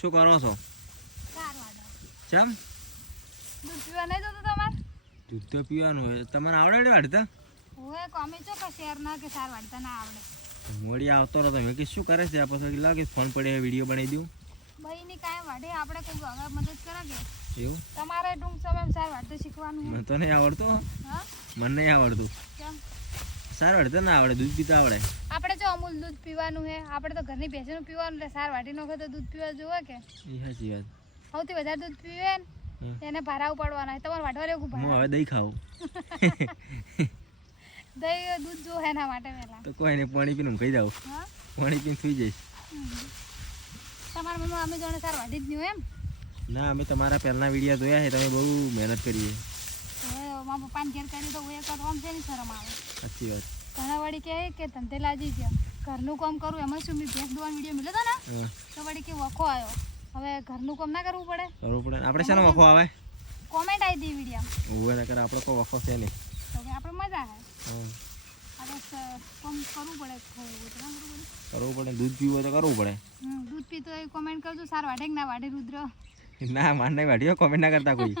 શું કરો છો? ચમ દૂધ પીવા નહીં જતો તમારે? દૂધ તો પીવાનું હોય. તમને આવડે વાળતા? ઓએ કોમે છો કે શેર ના કે સાર વાળતા ના આવડે. મોડી આવતો રહો તમે કે શું કરે છે? આ પછી લાગે ફોન પડે વિડીયો બનાવી દઉં. ભાઈ ની કાંઈ વાડે આપણે કોઈ હવે મદદ કરે કે એવું તમારે ટૂંક સમયમાં સાર વાળતા શીખવાનું મને તો નહીં આવડતું. હા મને નહીં આવડતું. કેમ? સાર વાળતા ના આવડે, દૂધ પીતા આવડે. આપણે જો અમૂલ દૂધ પીવાનું હે, આપણે તો ઘરની ભેંસનું પીવાનું, એટલે સાર વાટી નાખો તો દૂધ પીવા જોવે કે એ સાચી વાત. સૌથી વધારે દૂધ પીવે ને એને ભારા ઉપાડવાના હોય. તમારે વાટવા રહેવું હું ભારા હવે દહીં ખાવું દહીં દૂધ જો એના માટે પહેલા તો કોઈ નહીં, પાણી પીને કહી જાઉં. હા પાણી પીને સુઈ જઈશ. તમારા મમ્મી અમે જોડે સાર વાટી જ નહીં એમ? ના, અમે તમારા પહેલાના વિડીયો જોયા છે. તમે બહુ મહેનત કરી છે. હવે મારા પપ્પાને ઘેર કર્યું તો એ કરવાનું છે ને શરમ આવે. સાચી વાત. ઘણા વળી કહે કે ધંધે લાજી છે ઘરનું કામ કરું, એમાં શું મેં ભેંસ દોવાનો વિડીયો મળ્યો હતો ને હા, તો વળી કે વખો આવ્યો. હવે ઘરનું કામ ના કરવું પડે? કરવું પડે ને. આપણે શેનો વખો આવે? કોમેન્ટ આવી હતી વિડીયો ઓવે ના કરે આપણે કોઈ વખો છે નહીં. તો કે આપણે મજા આવે. હા, આપણે કામ કરવું પડે, ખાવું હોય તો ના કરવું પડે. કરવું પડે. દૂધ પીવું હોય તો કરવું પડે. દૂધ પીતો એ કોમેન્ટ કરજો સાર વાઢે કે ના વાઢે રુદ્ર. ના, માર નહીં વાઢ્યો. કોમેન્ટ ના કરતા કોઈ.